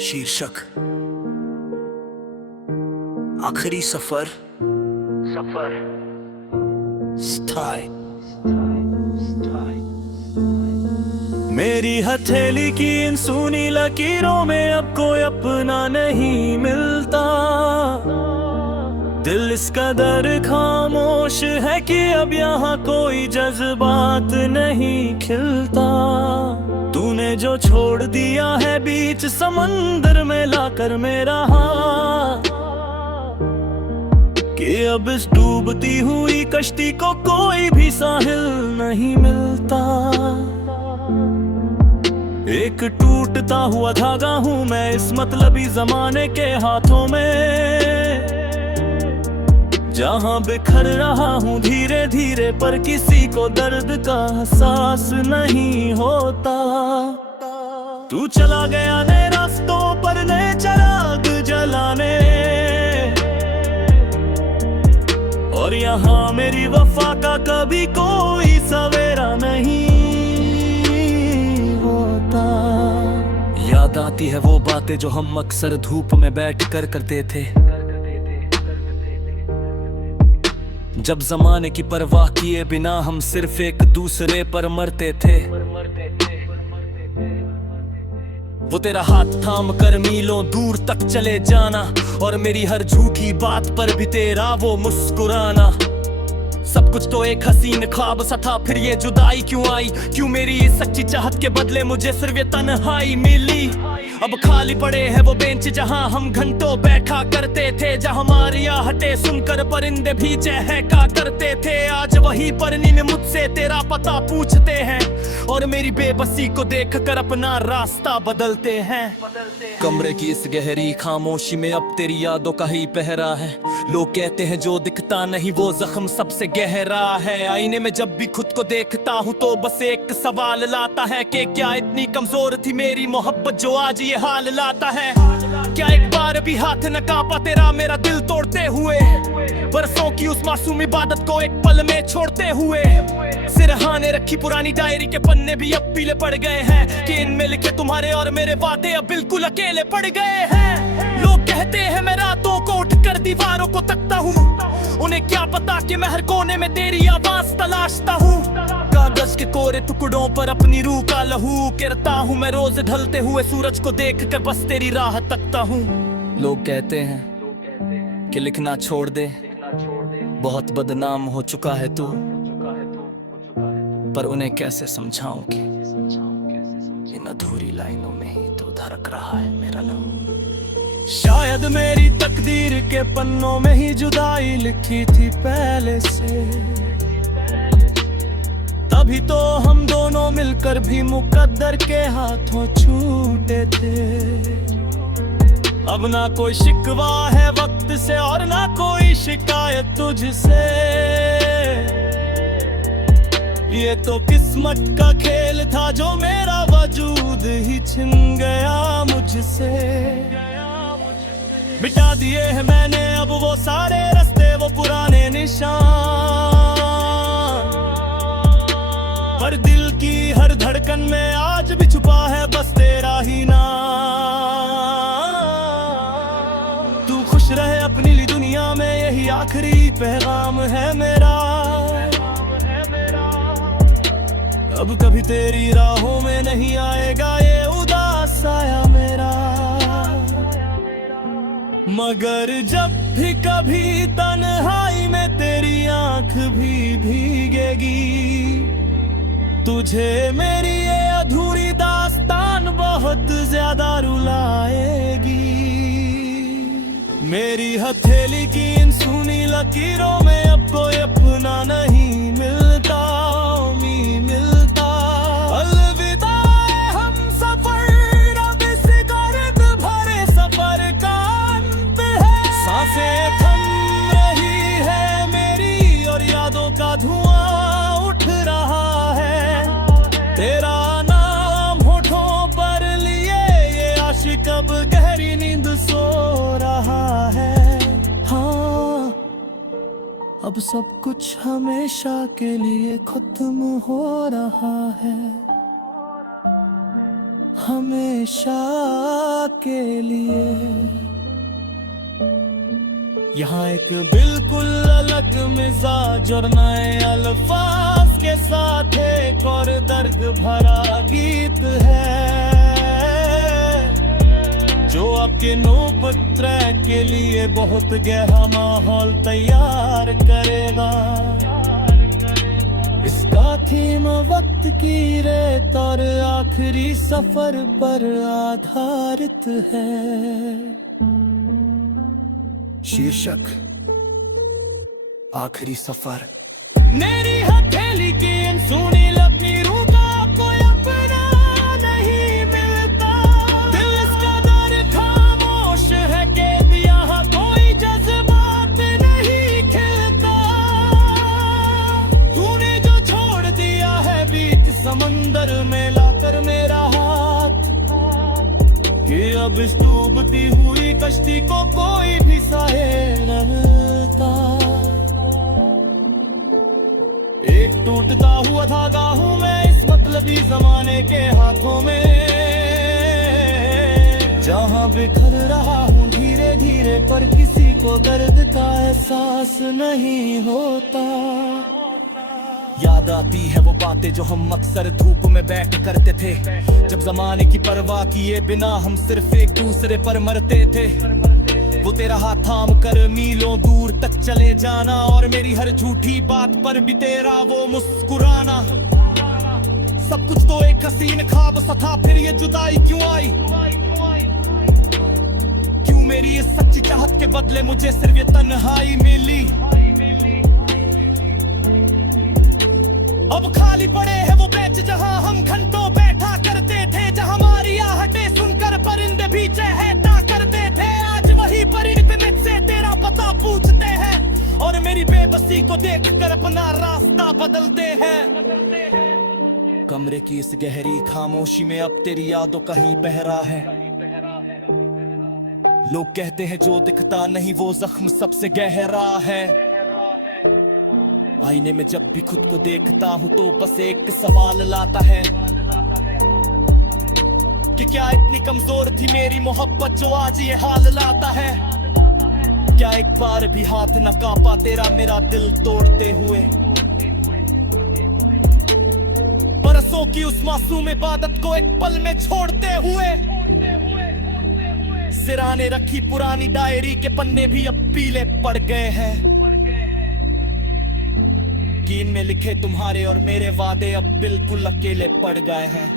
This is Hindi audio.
शीर्षक आखिरी सफर स्थाई। मेरी हथेली की इन सूनी लकीरों में अब कोई अपना नहीं मिलता। दिल इस कदर खामोश है कि अब यहाँ कोई जज्बात नहीं खिलता। तूने जो छोड़ दिया है बीच समंदर में लाकर मेरा हाथ, कि अब इस डूबती हुई कश्ती को कोई भी साहिल नहीं मिलता। एक टूटता हुआ धागा हूँ मैं इस मतलबी जमाने के हाथों में, जहाँ बिखर रहा हूँ धीरे धीरे पर किसी को दर्द का एहसास नहीं होता। तू चला गया नए रास्तों पर नए चिराग जलाने, और यहाँ मेरी वफा का कभी कोई सवेरा नहीं होता। याद आती है वो बातें जो हम अक्सर धूप में बैठ कर करते थे, जब जमाने की परवाह किए बिना हम सिर्फ एक दूसरे पर मरते थे। वो तेरा हाथ थाम कर मीलों दूर तक चले जाना, और मेरी हर झूठी बात पर भी तेरा वो मुस्कुराना। सब कुछ तो एक हसीन ख्वाब सा था, फिर ये जुदाई क्यों आई? क्यों मेरी इस सच्ची चाहत के बदले मुझे सिर्फ ये तन्हाई मिली? अब खाली पड़े हैं वो बेंच जहां हम घंटों बैठा करते थे, जहां हमारी आहटें सुनकर परिंदे भी चहका करते थे। आज वही परिंदे मुझसे तेरा पता पूछते हैं, और मेरी बेबसी को देखकर अपना रास्ता बदलते हैं। कमरे की इस गहरी खामोशी में अब तेरी यादों का ही पहरा है। लोग कहते हैं जो दिखता नहीं वो जख्म सबसे गहरा है। आईने में जब भी खुद को देखता हूँ तो बस एक सवाल लाता है कि क्या इतनी कमजोर थी मेरी मोहब्बत जो आज ये हाल लाता है? क्या एक बार भी हाथ न कांपा तेरा मेरा दिल तोड़ते हुए, बरसों की उस मासूम इबादत को एक पल में छोड़ते हुए? सिरहाने रखी पुरानी डायरी के पन्ने भी अब पीले पड़ गए हैं, कि इनमें लिखे तुम्हारे और मेरे वादे अब बिल्कुल अकेले पड़ गए हैं। लोग कहते हैं मैं रातों को उठकर दीवारों को तकता हूँ, उन्हें क्या पता कि मैं हर कोने में तेरी आवाज तलाशता हूँ। कागज के कोरे टुकड़ों पर अपनी रूह का लहू गिरता हूँ मैं, रोज ढलते हुए सूरज को देखकर बस तेरी राह तकता हूँ। लोग कहते हैं कि लिखना छोड़ दे, बहुत बदनाम हो चुका है तू, पर उन्हें कैसे समझाऊं कि इन अधूरी लाइनों में ही तो धड़क रहा है मेरा नाम। शायद मेरी तकदीर के पन्नों में ही जुदाई लिखी थी पहले से, तभी तो हम दोनों मिलकर भी मुकद्दर के हाथों छूटे थे। अब ना कोई शिकवा है वक्त से और ना कोई शिकायत तुझसे, ये तो किस्मत का खेल था जो मेरा वजूद ही छिन गया मुझसे। मिटा दिए हैं मैंने अब वो सारे रास्ते वो पुराने निशान, पर दिल की हर धड़कन में आज भी छुपा है बस तेरा ही नाम। तू खुश रहे अपनी ली दुनिया में, यही आखिरी पैगाम है मेरा। अब कभी तेरी राहों में नहीं आएगा ये उदास साया मेरा, मगर जब भी कभी तन्हाई में तेरी आंख भी भीगेगी, तुझे मेरी ये अधूरी दास्तान बहुत ज्यादा रुलाएगी। मेरी हथेली की इन सूनी लकीरों में अब कोई अपना नहीं मिलता मिलता। अलविदा हम सफर, अब इस गर्द भरे सफर का अंत है। सांसें थम रही है मेरी और यादों का धुआं उठ रहा है। तेरा नाम होठों पर लिए ये आशिक अब गहरी नींद सो रहा है। हाँ, अब सब कुछ हमेशा के लिए खत्म हो रहा है। हमेशा के लिए। यहाँ एक बिल्कुल अलग मिजाज और नए अल्फाज के साथ एक और दर्द भरा गीत है जो आपके नौबत ट्रैक के लिए बहुत गहरा माहौल तैयार करेगा। इसका थीम वक्त की रेत और आखिरी सफर पर आधारित है। शीर्षक आखिरी सफर। मेरी हथेली की अनसुनी लपटी रूह का कोई अपना नहीं मिलता। दिल इसका दर खामोश है कि यहाँ कोई जज्बात नहीं खिलता। तूने जो छोड़ दिया है बीच समंदर में लाकर मेरा हाथ, कि अब इस डूबती हुई कश्ती को कोई भी सहारा। एक टूटता हुआ धागा हूँ मैं इस मतलबी जमाने के हाथों में, जहाँ बिखर रहा हूँ धीरे धीरे पर किसी को दर्द का एहसास नहीं होता। याद आती है वो बातें जो हम अक्सर धूप में बैठ करते थे, जब जमाने की परवाह किए बिना हम सिर्फ एक दूसरे पर मरते थे। वो तेरा हाथ थाम कर मीलों दूर तक चले जाना और मेरी हर झूठी बात पर भी तेरा वो मुस्कुराना। सब कुछ तो एक हसीन ख्वाब सा था, फिर ये जुदाई क्यों आई? क्यों मेरी इस सच्ची चाहत के बदले मुझे सिर्फ ये तन्हाई मिली? अब खाली पड़े हैं वो बेंच जहां हम घंटों बैठा करते थे, जहां हमारी आहटें सुनकर परिंदे भी चहकता करते थे। आज वही परिंदे मुझसे तेरा पता पूछते हैं और मेरी बेबसी को देखकर अपना रास्ता बदलते हैं। कमरे की इस गहरी खामोशी में अब तेरी यादों का ही पहरा है। लोग कहते हैं जो दिखता नहीं वो जख्म सबसे गहरा है। आईने में जब भी खुद को देखता हूँ तो बस एक सवाल लाता है कि क्या इतनी कमजोर थी मेरी मोहब्बत जो आज ये हाल लाता है? क्या एक बार भी हाथ न कांपा तेरा मेरा दिल तोड़ते हुए? बरसों की उस मासूम इबादत को एक पल में छोड़ते हुए। सिराने रखी पुरानी डायरी के पन्ने भी अब पीले पड़ गए हैं, कि इनमें लिखे तुम्हारे और मेरे वादे अब बिल्कुल अकेले पड़ गए हैं।